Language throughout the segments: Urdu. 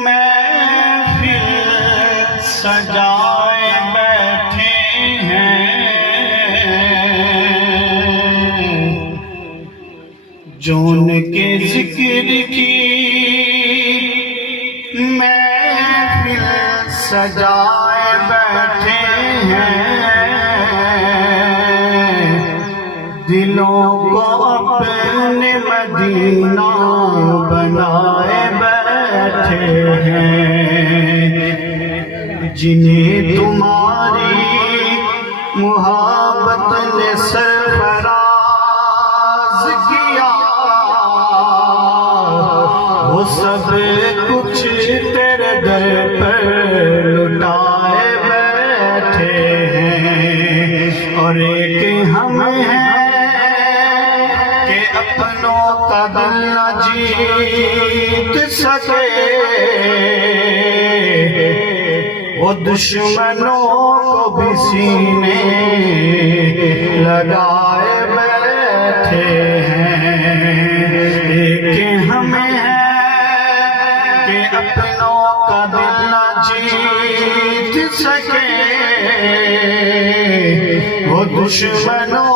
محفل سجائے بیٹھے ہیں جو ان کے ذکر کی محفل سجائے بیٹھے ہیں، دلوں کو اپنے مدینہ بنائے بیٹھے ہیں، جنہیں تمہاری محبت نے سرفراز کیا، وہ سب کچھ تیرے در پر لٹائے بیٹھے ہیں، اور ایک ہم ہیں کہ اپنوں کا دل نہ جیت سکے، وہ دشمنوں کو بھی سینے لگائے بیٹھے ہیں، ایک ہم ہیں کہ اپنوں کا دل نہ جیت سکے، وہ دشمنوں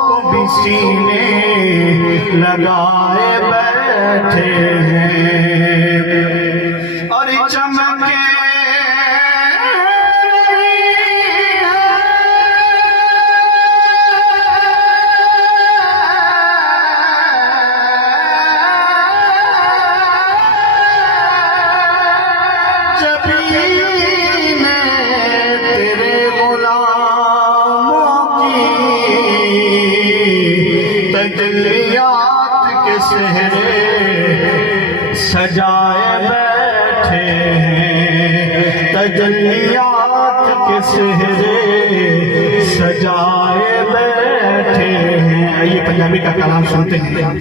کو بھی سینے لگائے بیٹھے ہیں، اور چمکے تجلیات کے سہرے سجائے بیٹھے ہیں، تجلیات کے سہرے سجائے بیٹھے ہیں۔ آئیے پنجابی کا کلام سنتے ہیں۔